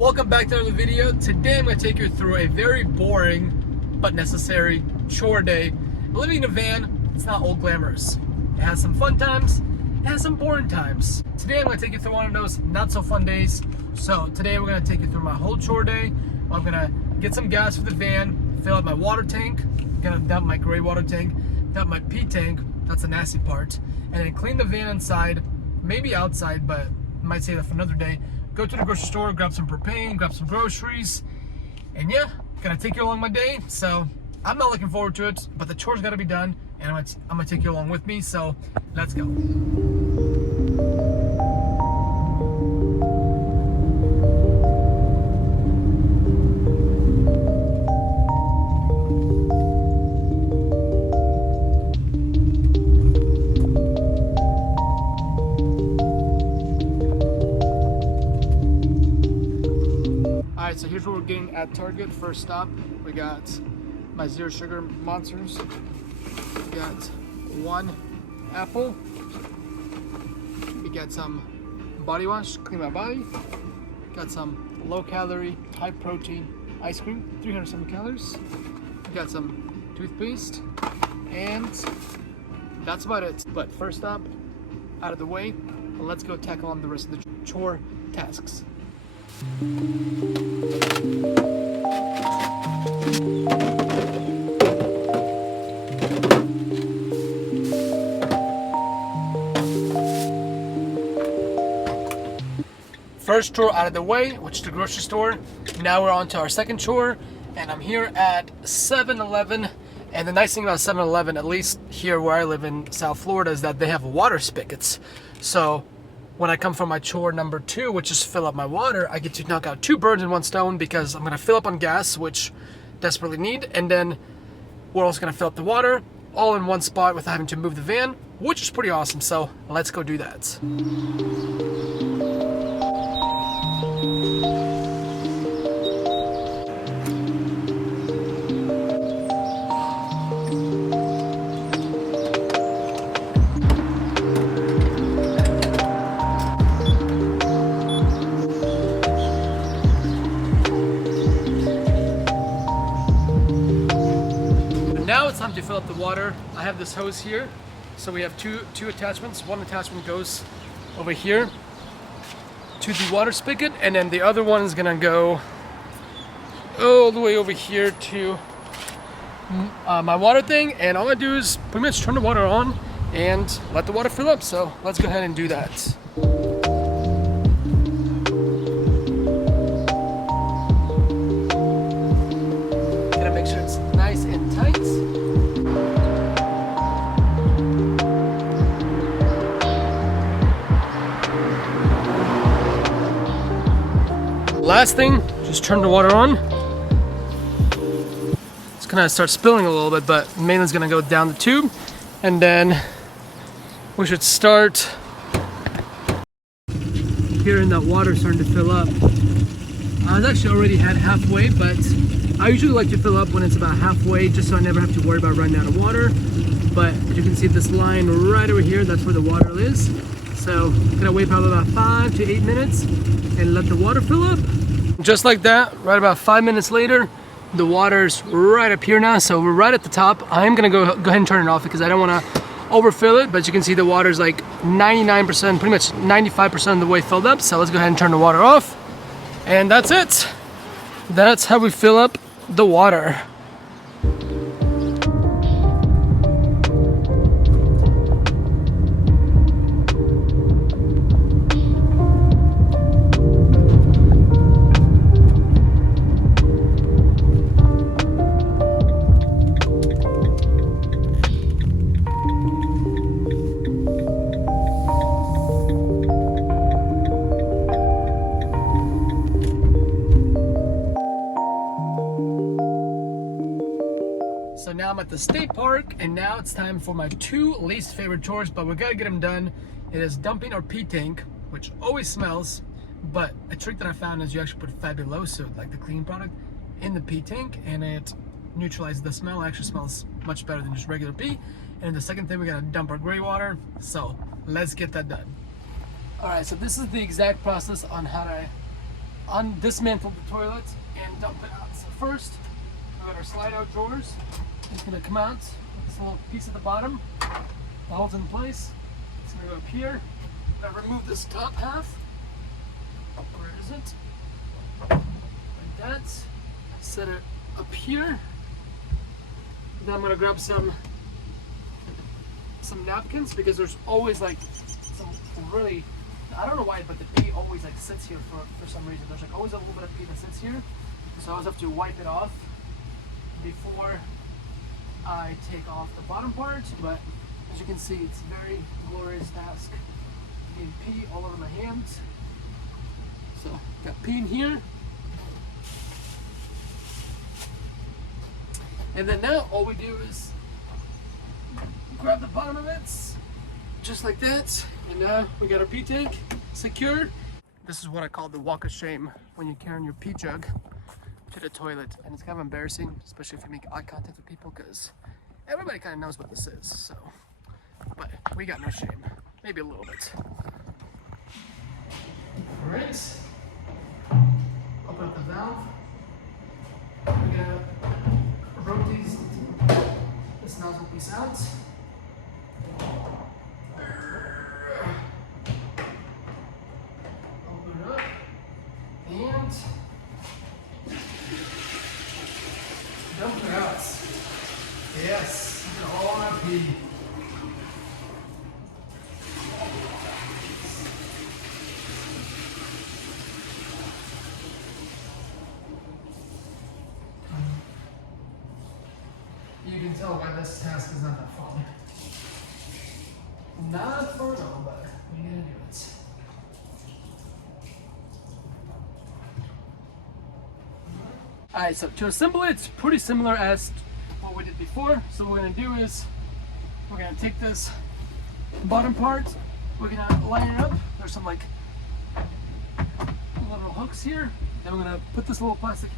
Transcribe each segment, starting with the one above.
Welcome back to another video. Today I'm going to take you through a very boring but necessary chore day. Living in a van, it's not all glamorous. It has some fun times, it has some boring times. Today I'm going to take you through one of those not so fun days. So today we're going to take you through my whole chore day. I'm going to get some gas for the van, fill up my water tank, going to dump my gray water tank, dump my pee tank, that's the nasty part, and then clean the van inside, maybe outside, but I might say that for another day. Go to the grocery store, grab some propane, grab some groceries, and yeah, gonna take you along my day. So I'm not looking forward to it, but the chore's gotta be done, and I'm gonna take you along with me. So let's go. Alright, so here's what we're getting at Target. First stop, we got my zero sugar monsters. We got one apple. We got some body wash, clean my body. Got some low calorie, high protein ice cream, 307 calories. We got some toothpaste, and that's about it. But first stop, out of the way, let's go tackle on the rest of the chore tasks. First chore out of the way, which is the grocery store. Now we're on to our second chore, and I'm here at 7-Eleven. And the nice thing about 7-Eleven, at least here where I live in South Florida, is that they have water spigots. So when I come from my chore number 2, which is fill up my water, I get to knock out 2 birds in one stone, because I'm gonna fill up on gas, which desperately need, and then we're also gonna fill up the water all in one spot without having to move the van, which is pretty awesome. So let's go do that. Now it's time to fill up the water. I have this hose here, so we have two attachments. One attachment goes over here to the water spigot, and then the other one is gonna go all the way over here to my water thing. And all I do is pretty much turn the water on and let the water fill up. So let's go ahead and do that. Gotta make sure it's nice and tight. Last thing, just turn the water on. It's gonna start spilling a little bit, but mainly it's gonna go down the tube, and then we should start hearing that water starting to fill up. I was actually already had halfway, but I usually like to fill up when it's about halfway, just so I never have to worry about running out of water. But as you can see, this line right over here, that's where the water is. So I'm gonna wait probably about 5 to 8 minutes and let the water fill up. Just like that, right about 5 minutes later, the water's right up here now, so we're right at the top. I'm gonna go ahead and turn it off because I don't wanna overfill it, but you can see the water's like 99%, pretty much 95% of the way filled up. So let's go ahead and turn the water off. And that's it. That's how we fill up the water. So now I'm at the state park, and now it's time for my 2 least favorite chores, but we gotta get them done. It is dumping our pee tank, which always smells, but a trick that I found is you actually put Fabuloso, like the cleaning product, in the pee tank, and it neutralizes the smell. It actually smells much better than just regular pee. And the second thing, we're gonna dump our gray water. So let's get that done. All right, so this is the exact process on how dismantle the toilet and dump it out. So first, we got our slide out drawers. It's gonna come out with this little piece at the bottom that holds in place. It's gonna go up here. I'm gonna remove this top half. Where is it? Like that. Set it up here. Then I'm gonna grab some napkins, because there's always like some really, I don't know why, but the pee always like sits here for some reason. There's like always a little bit of pee that sits here. So I always have to wipe it off before I take off the bottom part. But as you can see, it's a very glorious task. Getting pee all over my hands. So got pee in here. And then now all we do is grab the bottom of it, just like that, and now we got our pee tank secured. This is what I call the walk of shame when you're carrying your pee jug to the toilet, and it's kind of embarrassing, especially if you make eye contact with people, because everybody kind of knows what this is. So, but we got no shame, maybe a little bit. All right, open up the valve. We're gonna rotate this nozzle piece out. Open it up and dump it out. Yes, look at all that pee. You can tell why this task is not that fun. Not fun at all, but we're gonna do it. Alright, so to assemble it, it's pretty similar as what we did before. So what we're gonna do is we're gonna take this bottom part, we're gonna line it up. There's some like little hooks here. Then we're gonna put this little plastic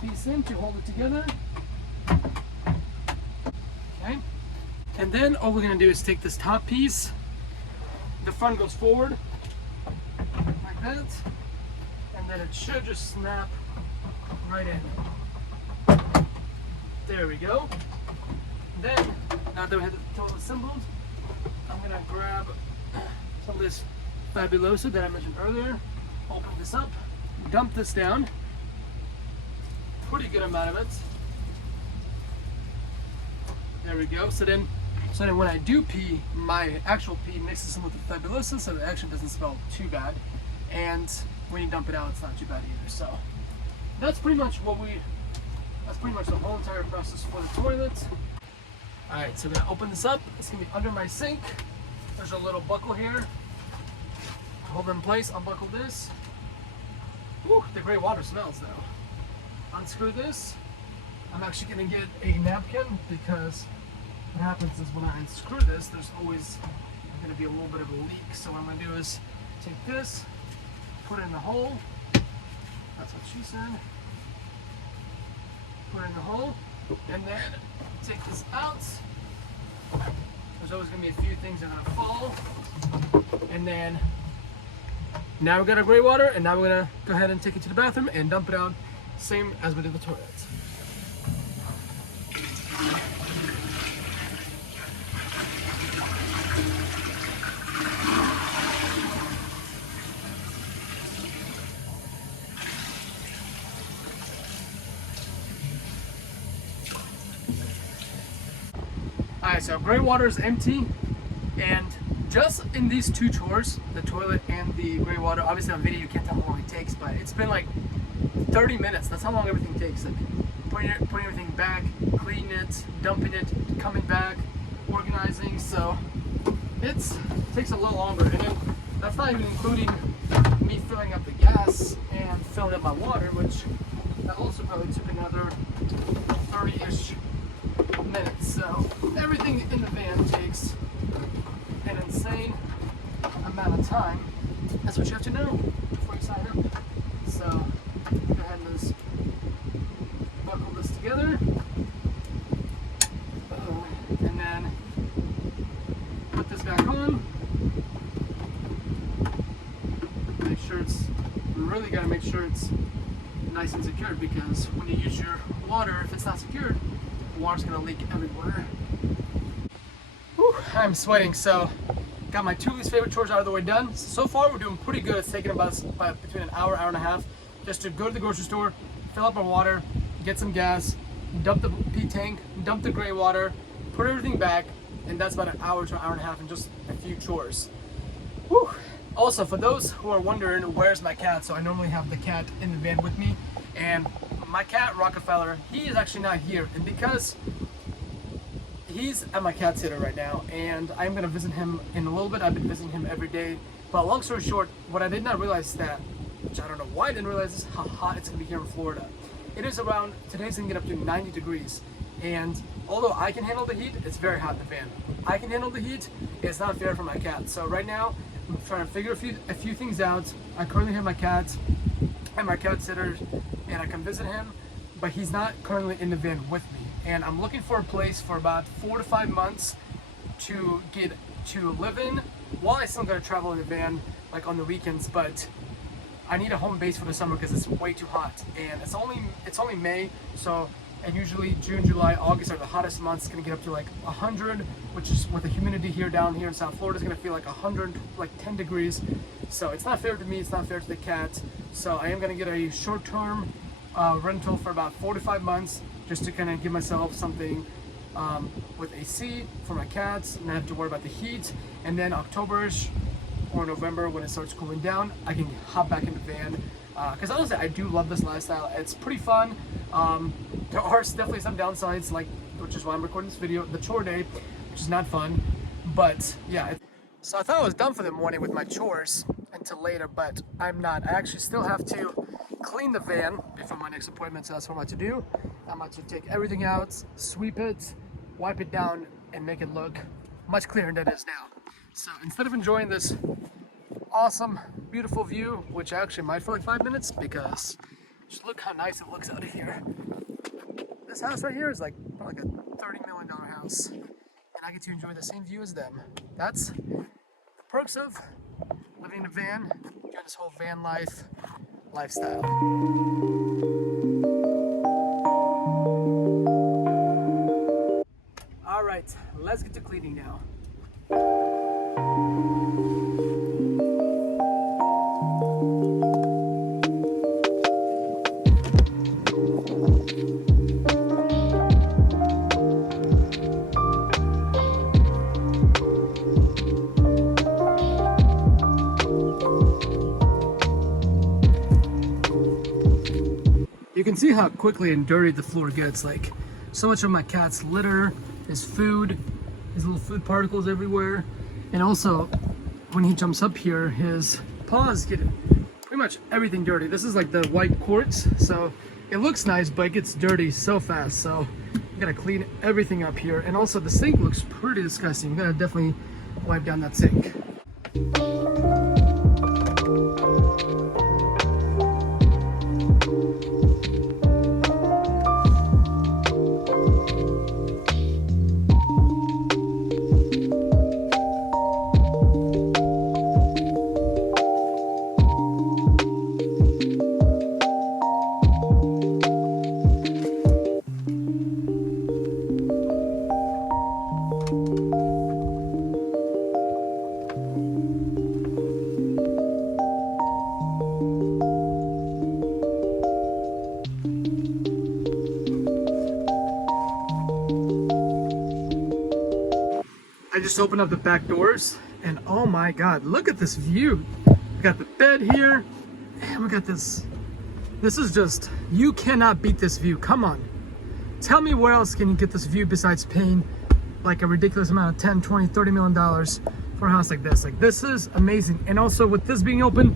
piece in to hold it together. Okay. And then all we're gonna do is take this top piece, the front goes forward, like that, and then it should just snap right in. There we go. Then, now that we have the total assembled, I'm gonna grab some of this Fabuloso that I mentioned earlier, open this up, dump this down, pretty good amount of it. There we go. So then when I do pee, my actual pee mixes in with the Fabuloso, so it actually doesn't smell too bad. And when you dump it out, it's not too bad either. So that's pretty much the whole entire process for the toilet. All right, so I'm gonna open this up. It's gonna be under my sink. There's a little buckle here. Hold it in place, unbuckle this. Whew, the gray water smells though. Unscrew this. I'm actually gonna get a napkin, because what happens is when I unscrew this, there's always gonna be a little bit of a leak. So what I'm gonna do is take this, put it in the hole. That's what she said. Put it in the hole, and then take this out. There's always gonna be a few things that are gonna fall. And then now we've got our gray water, and now we're gonna go ahead and take it to the bathroom and dump it out, same as we did the toilet. Alright, so gray water is empty, and just in these two chores, the toilet and the gray water, obviously on video you can't tell how long it takes, but it's been like 30 minutes. That's how long everything takes. Like putting everything back, cleaning it, dumping it, coming back, organizing. So it takes a little longer, and then that's not even including me filling up the gas and filling up my water, which that also probably took another 30-ish minutes. So everything in the van takes an insane amount of time. That's what you have to know before you sign up. So go ahead and just buckle this together, and then put this back on. Make sure it's really got to make sure sure it's nice and secured, because when you use your water, if it's not secured, the water's gonna leak everywhere. Whew, I'm sweating. So got my 2 least favorite chores out of the way done. So far we're doing pretty good. It's taken about between an hour and a half just to go to the grocery store, fill up our water, get some gas, dump the P tank, dump the gray water, put everything back, and that's about an hour to an hour and a half and just a few chores. Whew. Also, for those who are wondering where's my cat, so I normally have the cat in the van with me, and my cat Rockefeller, he is actually not here, and because he's at my cat sitter right now, and I'm gonna visit him in a little bit. I've been visiting him every day. But long story short, what I did not realize that, which I don't know why I didn't realize, is how hot it's gonna be here in Florida. It is around, today's gonna get up to 90 degrees. And although I can handle the heat, it's very hot in the van. I can handle the heat, it's not fair for my cat. So right now, I'm trying to figure a few things out. I currently have my cat and my cat sitter, and I can visit him, but he's not currently in the van with me. And I'm looking for a place for about 4 to 5 months to live in while I still gotta travel in the van, like on the weekends. But I need a home base for the summer because it's way too hot, and it's only May, so, and usually June, July, August are the hottest months. It's gonna get up to like 100, which is with the humidity down here in South Florida, is gonna feel like 100, like 10 degrees. So it's not fair to me, it's not fair to the cat. So I am gonna get a short-term rental for about 4 to 5 months, just to kind of give myself something with AC for my cats, and not have to worry about the heat. And then October-ish or November, when it starts cooling down, I can hop back in the van. Because honestly, I do love this lifestyle. It's pretty fun. There are definitely some downsides, like, which is why I'm recording this video, the chore day, which is not fun. But yeah, so I thought I was done for the morning with my chores until later, but I'm not. I actually still have to clean the van before my next appointment, so that's what I'm about to do. I'm about to take everything out, sweep it, wipe it down, and make it look much clearer than it is now. So instead of enjoying this awesome, beautiful view, which actually might for like 5 minutes, because just look how nice it looks out of here. This house right here is like a $30 million house, and I get to enjoy the same view as them. That's the perks of living in a van, doing this whole van life lifestyle. All right, let's get to cleaning now. You can see how quickly and dirty the floor gets. Like, so much of my cat's litter, his food, his little food particles everywhere. And also, when he jumps up here, his paws get pretty much everything dirty. This is like the white quartz, so it looks nice, but it gets dirty so fast. So you gotta clean everything up here. And also the sink looks pretty disgusting. You gotta definitely wipe down that sink. I just opened up the back doors, and oh my god, look at this view. We got the bed here, and we got this. This is just, you cannot beat this view. Come on. Tell me where else can you get this view besides paying like a ridiculous amount of 10, 20, $30 million for a house like this. Like, this is amazing. And also with this being open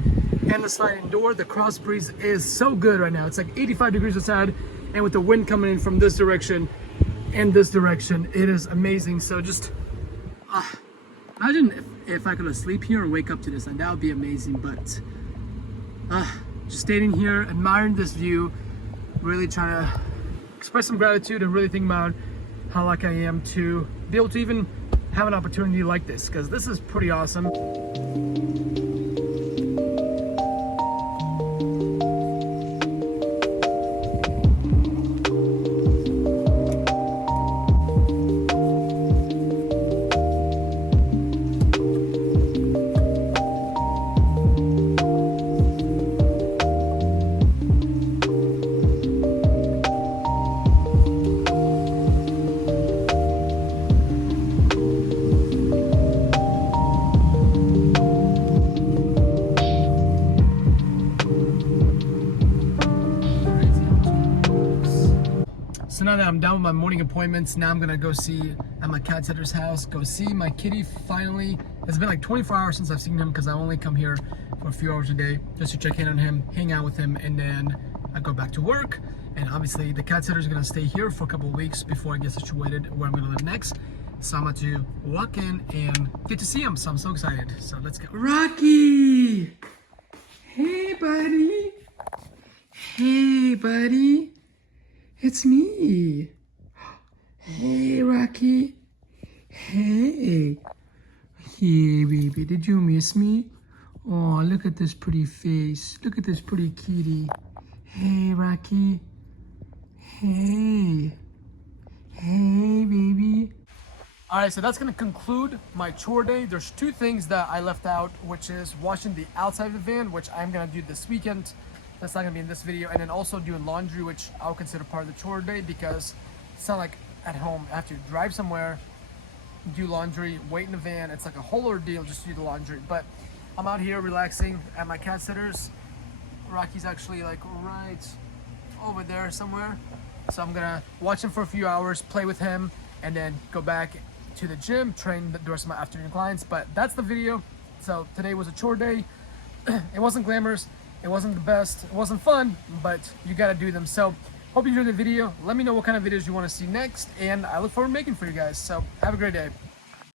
and the sliding door, the cross breeze is so good right now. It's like 85 degrees outside, and with the wind coming in from this direction and this direction, it is amazing. So just imagine if I could sleep here or wake up to this, and that would be amazing. But just standing here, admiring this view, really trying to express some gratitude and really think about how lucky I am to be able to even have an opportunity like this, because this is pretty awesome. now that I'm done with my morning appointments, now I'm gonna go see at my cat sitter's house, go see my kitty finally. It's been like 24 hours since I've seen him because I only come here for a few hours a day just to check in on him, hang out with him, and then I go back to work. And obviously the cat sitter is gonna stay here for a couple of weeks before I get situated where I'm gonna live next. So I'm about to walk in and get to see him. So I'm so excited. So let's go. Rocky! Hey, buddy. Hey, buddy. It's me. Hey, Rocky. Hey. Hey, baby. Did you miss me? Oh, look at this pretty face. Look at this pretty kitty. Hey, Rocky. Hey. Hey, baby. Alright, so that's going to conclude my chore day. There's two things that I left out, which is washing the outside of the van, which I'm going to do this weekend. That's not going to be in this video. And then also doing laundry, which I'll consider part of the chore day because it's not like at home. I have to drive somewhere, do laundry, wait in the van. It's like a whole ordeal just to do the laundry. But I'm out here relaxing at my cat sitter's. Rocky's actually like right over there somewhere. So I'm going to watch him for a few hours, play with him, and then go back to the gym, train the rest of my afternoon clients. But that's the video. So today was a chore day. It wasn't glamorous, it wasn't the best, it wasn't fun, but you gotta do them. So hope you enjoyed the video. Let me know what kind of videos you want to see next, and I look forward to making for you guys. So have a great day.